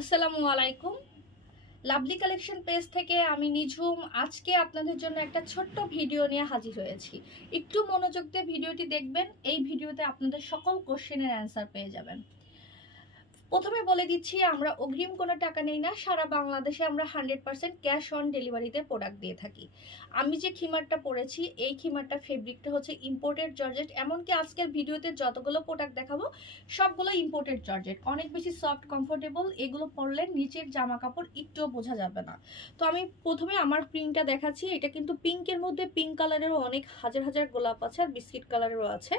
আসসালামু আলাইকুম। Lovely collection page থেকে আমি নিঝুম আজকে আপনাদের জন্য একটা ছোট্ট ভিডিও নিয়ে হাজির হয়েছি। একটু মনোযোগ দিয়ে ভিডিওটি দেখবেন। এই ভিডিওতে আপনাদের সকল কোশ্চেনের অ্যান্সার পেয়ে যাবেন। প্রথমে বলে দিচ্ছি, আমরা অগ্রিম কোনো টাকা নেই না। সারা বাংলাদেশে আমরা 100% ক্যাশ অন ডেলিভারিতে প্রোডাক্ট দিয়ে থাকি। আমি যে খিমারটা পরেছি, এই খিমারটা ফেব্রিকটা হচ্ছে ইম্পোর্টেড জর্জেট। এমনকি আজকের ভিডিওতে যতগুলো প্রোডাক্ট দেখাবো সবগুলো ইম্পোর্টেড জর্জেট, অনেক বেশি সফট কমফোর্টেবল। এগুলো পরলে নিচের জামা কাপড় একটুও বোঝা যাবে না। তো আমি প্রথমে আমার প্রিন্টটা দেখাচ্ছি। এটা কিন্তু পিঙ্কের মধ্যে পিঙ্ক কালারেরও অনেক হাজার হাজার গোলাপ আছে, আর বিস্কিট কালারেরও আছে।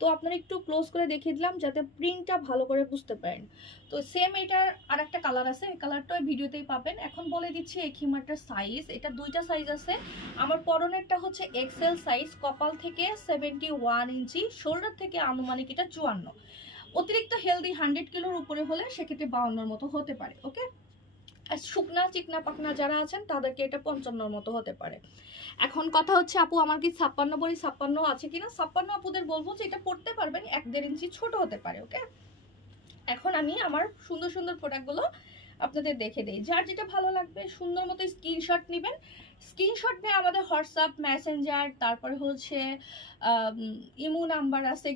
তো আপনারা একটু ক্লোজ করে দেখিয়ে দিলাম যাতে প্রিন্টটা ভালো করে বুঝতে পারেন। তো সেম এটার আর একটা কালার আছে, এই কালারটা ভিডিওতেই পাবেন। এখন বলে দিচ্ছি এই খিমারটার সাইজ। এটা দুইটা সাইজ আছে। আমার পরনেরটা হচ্ছে এক্সেল সাইজ, কপাল থেকে 71 ইঞ্চি, শোল্ডার থেকে আনুমানিক এটা 54। অতিরিক্ত হেলদি 100 কিলোর উপরে হলে সেক্ষেত্রে 52-র মতো হতে পারে। ওকে, আর শুকনা চিকনা পাকনা যারা আছেন তাদেরকে এটা 55-র মতো হতে পারে। এখন কথা হচ্ছে, আপু আমার কি 56 বড়ি 56 আছে কিনা? 56 আপুদের বলবো যে এটা পড়তে পারবেন, 1-1.5 ইঞ্চি ছোট হতে পারে। ওকে, এখন আমি আমার সুন্দর সুন্দর প্রোডাক্টগুলো আপনাদের দেখে দিই। যার যেটা ভালো লাগবে সুন্দর মতো স্ক্রিনশট নেবেন। স্ক্রিনশট নিয়ে আমাদের হোয়াটসঅ্যাপ, মেসেঞ্জার, তারপরে হচ্ছে ইমো নাম্বার আছে।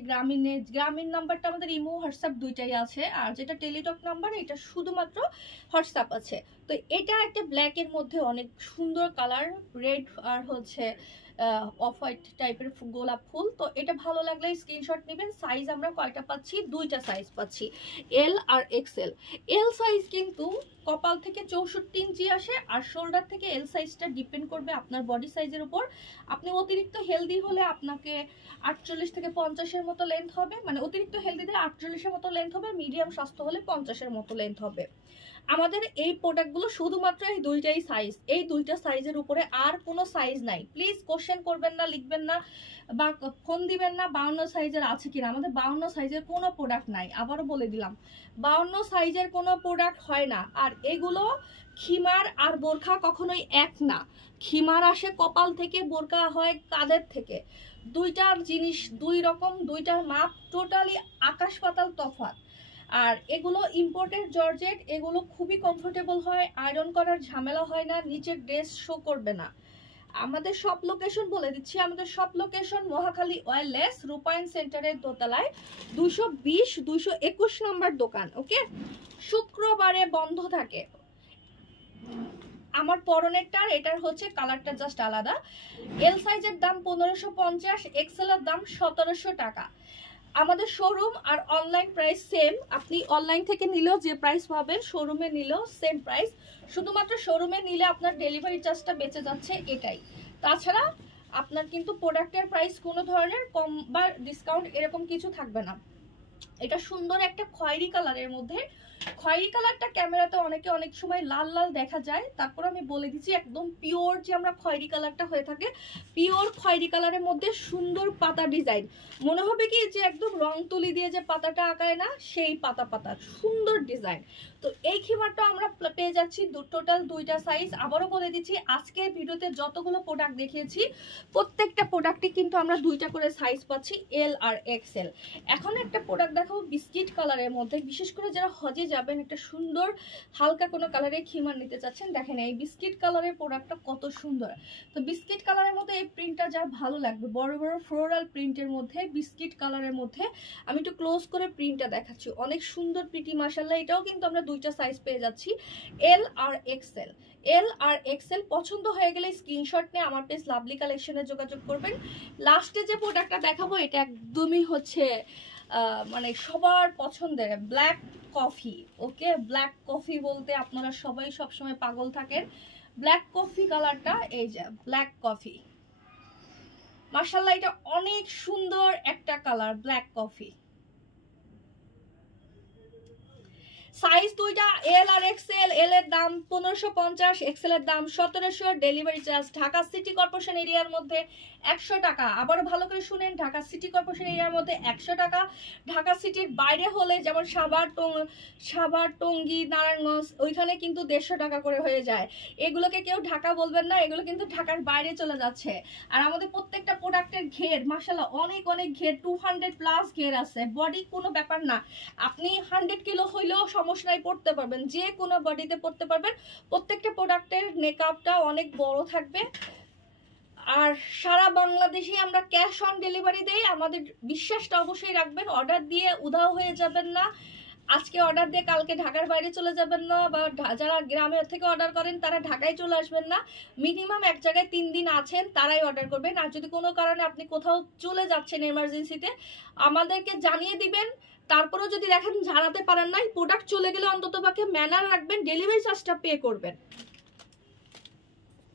গ্রামীণ নাম্বারটা আমাদের ইমো হোয়াটসঅ্যাপ দুইটাই আছে, আর যেটা টেলিটক নাম্বার এটা শুধুমাত্র হোয়াটসঅ্যাপ আছে। তো এটা একটা ব্ল্যাকের মধ্যে অনেক সুন্দর কালার, রেড আর হচ্ছে অফ হোয়াইট টাইপের গোলাপ ফুল। তো এটা ভালো লাগলে স্ক্রিনশট নেবেন। সাইজ আমরা কয়টা পাচ্ছি? দুইটা সাইজ পাচ্ছি, এল আর এক্সেল। এল সাইজ কিন্তু কপাল থেকে 64 ইঞ্চি আসে, আর শোল্ডার থেকে এল সাইজটা ডিপেন্ড করবে আপনার বডি সাইজের উপর। আপনি অতিরিক্ত হেলদি হলে আপনাকে 48 থেকে 50-এর মতো লেন্থ হবে, মানে অতিরিক্ত হেলদিদের 48-এর মতো লেন্থ হবে, মিডিয়াম স্বাস্থ্য হলে 50-এর মতো লেন্থ হবে। আমাদের এই প্রোডাক্টগুলো শুধুমাত্র এই দুইটাই সাইজ, এই দুইটা সাইজের উপরে আর কোনো সাইজ নাই। প্লিজ কোশ্চেন করবেন না, লিখবেন না বা ফোন দিবেন না 52 সাইজের আছে কিনা। আমাদের 52 সাইজের কোনো প্রোডাক্ট নাই। আবারও বলে দিলাম, 52 সাইজের কোনো প্রোডাক্ট হয় না। আর এগুলো খিমার আর বোরখা কখনোই এক না। খিমার আসে কপাল থেকে, বোরখা হয় কাঁধের থেকে। দুইটার জিনিস দুই রকম, দুইটার মাপ টোটালি আকাশ পাতাল তফাৎ। আর এগুলো ইম্পোর্টেড জর্জেট, এগুলো খুবই কমফোর্টেবল হয়, আয়রন করার ঝামেলা হয় না, নিচের ড্রেস শো করবে না। আমাদের সব লোকেশন বলে দিচ্ছি, আমাদের সব লোকেশন মহাখালী ওয়্যারলেস রূপায়ণ সেন্টারের দোতলায় 220-221 নম্বর দোকান। ওকে, শুক্রবারে বন্ধ থাকে। আমার পরনেরটার এটার হচ্ছে কালারটা জাস্ট আলাদা। এল সাইজের দাম 1550, এক্সেলের দাম 1700 টাকা। আমাদের শোরুম আর অনলাইন প্রাইস সেম। আপনি অনলাইন থেকে নিলেও যে প্রাইস পাবেন, শোরুমে নিলেও সেম প্রাইস। শুধুমাত্র শোরুমে নিলে আপনার ডেলিভারি চার্জটা বেঁচে যাচ্ছে, এটাই। তাছাড়া আপনার কিন্তু প্রোডাক্টের প্রাইস কোনো ধরনের কম বা ডিসকাউন্ট এরকম কিছু থাকবে না। এটা সুন্দর একটা খয়েরি কালারের মধ্যে। খয়েরি কালারটা ক্যামেরাতে অনেকে অনেক সময় লাল লাল দেখা যায়, তারপর আমি বলে দিচ্ছি একদম পিওর যে আমরা খয়েরি কালারটা হয়ে থাকে, পিওর খয়েরি কালারের মধ্যে সুন্দর পাতা ডিজাইন। মনে হবে কি যে একদম রং তুলি দিয়ে যে পাতাটা আঁকায় না, সেই পাতা পাতা সুন্দর ডিজাইন। তো এই খিমারটা আমরা পেয়ে যাচ্ছি টোটাল দুইটা সাইজ। আবারও বলে দিচ্ছি, আজকের ভিডিওতে যতগুলো প্রোডাক্ট দেখিয়েছি প্রত্যেকটা প্রোডাক্টে কিন্তু আমরা দুইটা করে সাইজ পাচ্ছি, এল আর এক্সেল। এখন একটা প্রোডাক্ট দেখাবো বিস্কিট কালারের মধ্যে। বিশেষ করে যারা হজে যাবেন, একটা সুন্দর হালকা কোনো কালারে খিমার নিতে চাচ্ছেন, দেখেন এই বিস্কিট কালারের প্রোডাক্টটা কত সুন্দর। তো বিস্কিট কালারের মধ্যে এই প্রিন্টটা যার ভালো লাগবে, বড় বড় ফ্লোরাল প্রিন্টের মধ্যে বিস্কিট কালারের মধ্যে, আমি একটু ক্লোজ করে প্রিন্টটা দেখাচ্ছি। অনেক সুন্দর প্রিটি মাশাআল্লাহ। এটাও কিন্তু আমরা দুইটা সাইজ পেয়ে যাচ্ছি, এল আর এক্সেল। এল আর এক্সেল পছন্দ হয়ে গেলে স্ক্রিনশট নিয়ে আমার পেজ লাভলি কালেকশনে যোগাযোগ করবেন। লাস্টে যে প্রোডাক্টটা দেখাবো এটা একদমই হচ্ছে মানে সবার পছন্দের ব্ল্যাক কফি। ওকে, ব্ল্যাক কফি বলতে আপনারা সবাই সবসময় পাগল থাকেন। ব্ল্যাক কফি কালারটা, এই যে ব্ল্যাক কফি, মাশাআল্লাহ এটা অনেক সুন্দর একটা কালার, ব্ল্যাক কফি। সাইজ দুইটা, এল আর এক্সেল। এল এর দাম 1550, এক্সেল এর দাম 1700। Delivery charge Dhaka city corporation এরিয়ার মধ্যে 100 টাকা। আবার ভালো করে শুনেন, ঢাকা সিটি কর্পোরেশন এরিয়ার মধ্যে 100 টাকা। ঢাকা সিটির বাইরে হলে যেমন সাভার, টঙ্গী, নারায়ণগঞ্জ, ওইখানে কিন্তু 150 টাকা করে হয়ে যায়। এগুলোকে কেউ ঢাকা বলবেন না, এগুলো কিন্তু ঢাকার বাইরে চলে যাচ্ছে। আর আমাদের প্রত্যেকটা প্রোডাক্টের ঘের মাশাআল্লাহ অনেক অনেক ঘের, 200+ ঘের আছে। বডি কোনো ব্যাপার না, আপনি 100 কিলো হইলেও সমস্যা নাই, পড়তে পারবেন, যে কোনো বডিতে পড়তে পারবেন। প্রত্যেকটা প্রোডাক্টের নেকআপটা অনেক বড় থাকবে। আর সারা বাংলাদেশে আমরা ক্যাশ অন ডেলিভারি দেই, আমাদের বিশ্বাসটা অবশ্যই রাখবেন। অর্ডার দিয়ে উধাও হয়ে যাবেন না, আজকে অর্ডার দিয়ে কালকে ঢাকার বাইরে চলে যাবেন না, বা যারা গ্রামের থেকে অর্ডার করেন তারা ঢাকায় চলে আসবেন না। মিনিমাম এক জায়গায় 3 দিন আছেন তারাই অর্ডার করবেন। আর যদি কোনো কারণে আপনি কোথাও চলে যাচ্ছেন এমার্জেন্সিতে, আমাদেরকে জানিয়ে দিবেন। তারপরেও যদি দেখেন জানাতে পারেন নাই, প্রোডাক্ট চলে গেলে অন্ততপক্ষে ম্যানার রাখবেন, ডেলিভারি চার্জটা পে করবেন।